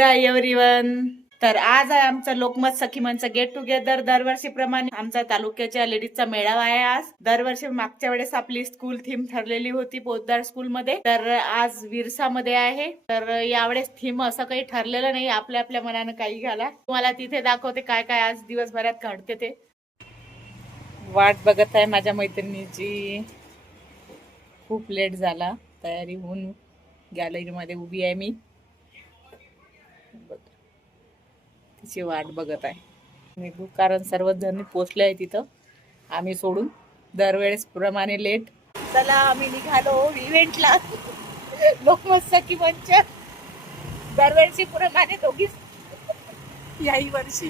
Shivray everyone. तर आज आहे आमचं लोकमत सखी मंच गेट टुगेदर. दरवर्षीप्रमाणे आमचा तालुक्याच्या लेडीजचा मेळावा आहे आज. दरवर्षी मागच्या वेळेस आपली स्कूल थीम ठरलेली होती पोद्दार स्कूल मध्ये, तर आज विरसा मध्ये आहे. तर यावेळेस थीम असं काही ठरलेलं नाही, आपल्या आपल्या मनानं काही घाला. तुम्हाला तिथे दाखवते काय काय आज दिवसभरात घडते ते. वाट बघत आहे माझ्या मैत्रिणीची. खूप लेट झाला, तयारी होऊन गॅलरी मध्ये उभी आहे मी. तिची वाट बघत आहे मी, कारण सर्वच जण पोचले आहे तिथं, आम्ही सोडून दरवेळेस प्रमाणे लेट. चला आम्ही निघालो इव्हेंटला. लोकमत सखी मंच दरवेळेस प्रमाणे दोघीच याही वर्षी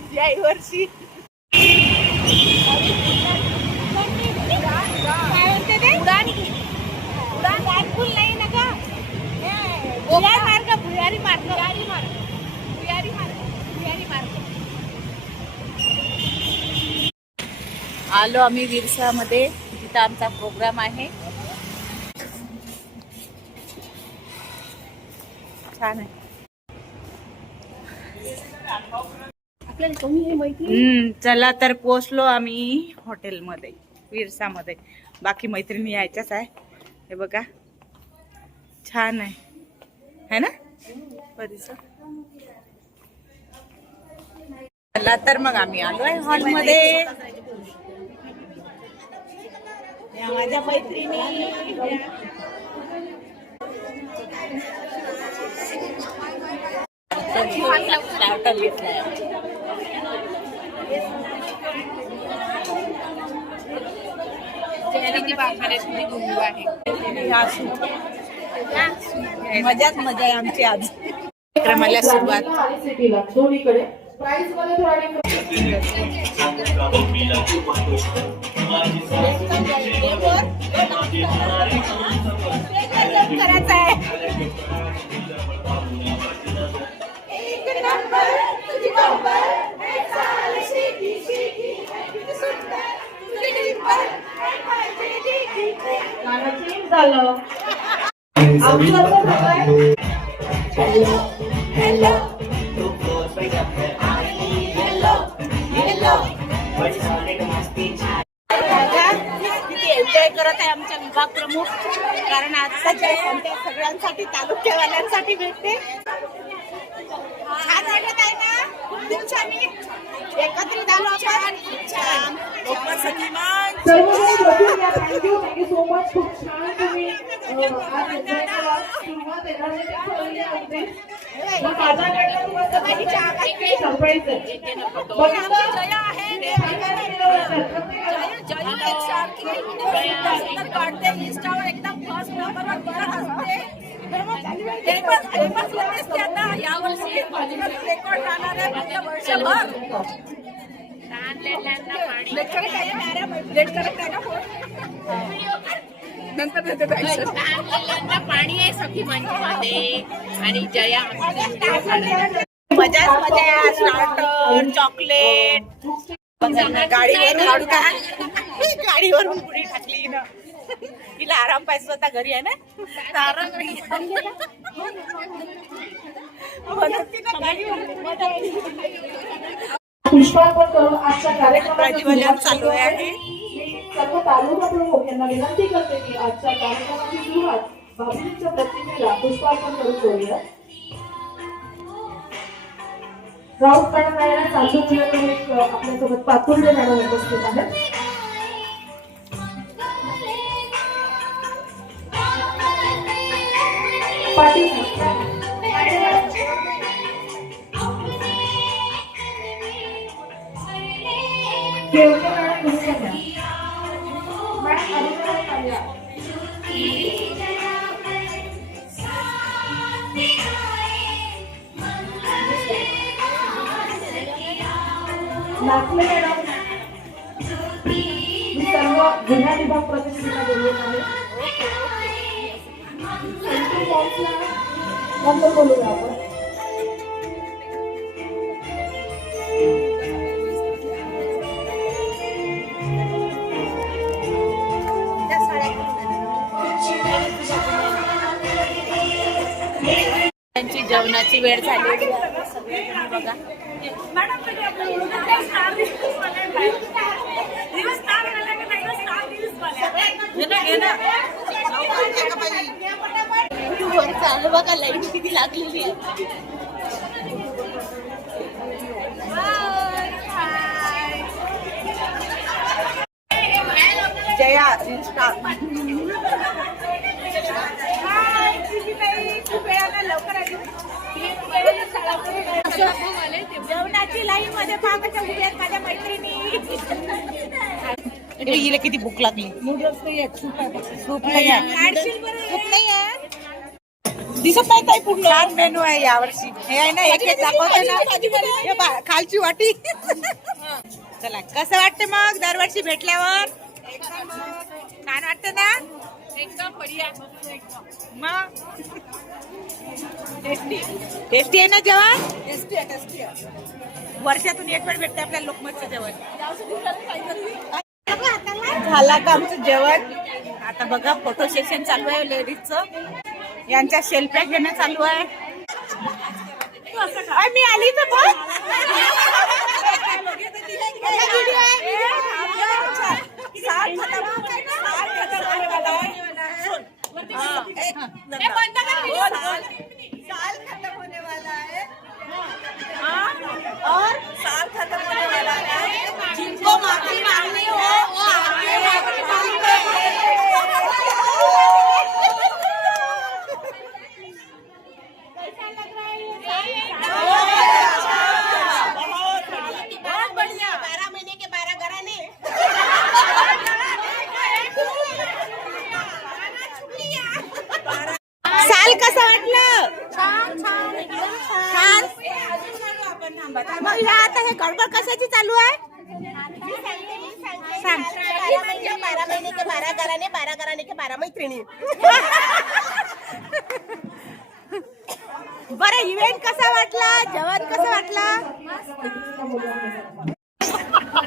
नाही ना का भुयारी मार्ग. आलो आम्ही विरसा मध्ये, जिथं आमचा प्रोग्राम आहे. छान आहे. चला तर पोचलो आम्ही हॉटेल मध्ये विरसा मध्ये. बाकी मैत्रिणी यायच्याच आहे. हे बघा छान आहे ना परिसर. चला तर मग आम्ही आलो आहे हॉल मध्ये. माझ्या मैत्रिणी स्टार्टर घेतलाय. मजाच मजा आहे आमची आज. कार्यक्रमाला सुरुवात. करायचं आहे. एन्जॉय करत आहे आमच्या विभाग प्रमुख, कारण आजचा जय संध्या सगळ्यांसाठी, तालुक्यावाल्यांसाठी भेटते. छान वाटत आहे ना, खूप छान एकत्रित आलो आपण. छान लोकमत सखी मंच. Thank you so much. खूप छान तुम्ही सरप्राईज एकदम फर्स्ट नंबरवर करत असते. यावर्षी रेकॉर्ड राहणार आहे फक्त वर्षभर. पाणी आहे सखी मंचमध्ये आणि जया मजा मजा. स्टार्टर, चॉकलेट, गाडीवरून पुढे टाकली ना. तिला आराम पाहिजे होता, घरी आहे ना आराम. पुष्पार्पण करून आजच्या कार्यक्रमाची चालू आहे. सर्व तालुका प्रमुख यांना विनंती करते की आजच्या कार्यक्रमाची सुरुवात बाबूजींच्या प्रतिमेला पुष्पार्पण करून करूया. राऊत मॅडम आहे, चालू जिल्ह्यात आपल्यासोबत पातुर्य मॅडम उपस्थित आहेत. पाटील नाचले मॅडम. मी सर्व गुन्हा विभाग प्रतिनिधींना बोलवत आहे. नंतर बोलूया आपण. जेवणाची वेळ झाली. सगळे तुम्ही बघा. बघा लाईट किती लागलेली आहे. जया इंस्टा जेवणाची लाईन मध्ये पाकाच्या उभ्या आहेत माझ्या मैत्रिणी. हिला किती भूक लागली. सूप नाही आहे. दिसत नाही ताई पूर्ण. छान मेनू आहे यावर्षी. हे आहे ना एक एक दाखवतो ना खालची वाटी. चला कसं वाटते मग दरवर्षी भेटल्यावर. छान वाटतं ना. एकदम बढिया. मग टेस्टी आहे ना जेवण. टेस्टी वर्षातून एक वेळ भेटते आपल्याला लोकमतचं जेवण. झाला का आमचं जेवण. आता बघा फोटो सेशन चालू आहे लेडीजचं. यांच्या सेल्फ्या घेणं चालू आहे. मी आली तर बघ. साल खत्म होने वाला है और साल खत्म होने वाला है. जिनको माफी मांगनी हो वो आगे माफी मांगे. कैसा लग रहा है. बहुत बढ़िया. 12 महीने के 12 घराने. साल कसं वाटलं. छान. मग ह्या आता हे गडबड कशाची चालू आहे. सांग. 12 महीने के 12 घराने 12 घराने के 12 मैत्रिणी. बरं इव्हेंट कसा वाटला. जेवण कसं वाटला.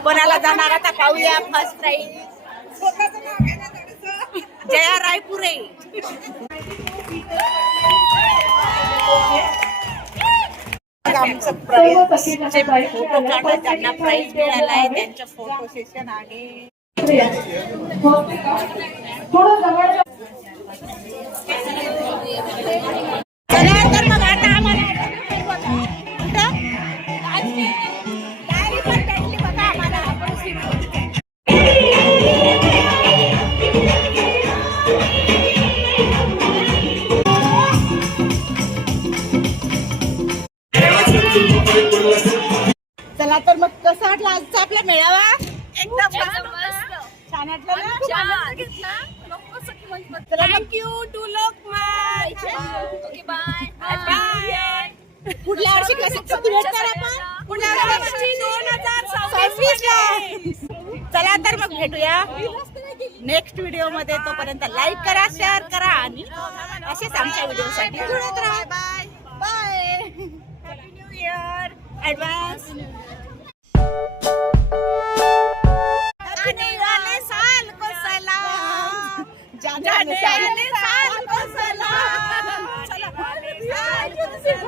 कोणाला जाणार आता पाहूया. First prize Jaya Raipure. आमचं फोटो काढा. ज्यांना प्राइज मिळाला आहे त्यांचं फोटो सेशन आहे. थोडं जवळ चला तर मग आता आम्हाला चला तर मग कसं वाटलं आजचा आपला मेळावा. एकदम छान वाटलं ना. Thank you to Lokmat. बाय. पुढल्या वर्षी कसं भेटणार आपण. पुढल्या वर्षी 2026 ला. चला तर मग भेटूया नेक्स्ट व्हिडिओ मध्ये. तोपर्यंत लाईक करा, शेअर करा आणि असेच आमच्या व्हिडिओसाठी जुळत राहा. Bye bye. Happy new year advance. आने वाले साल को सलाम. जाने वाले साल को सलाम. चला 2026.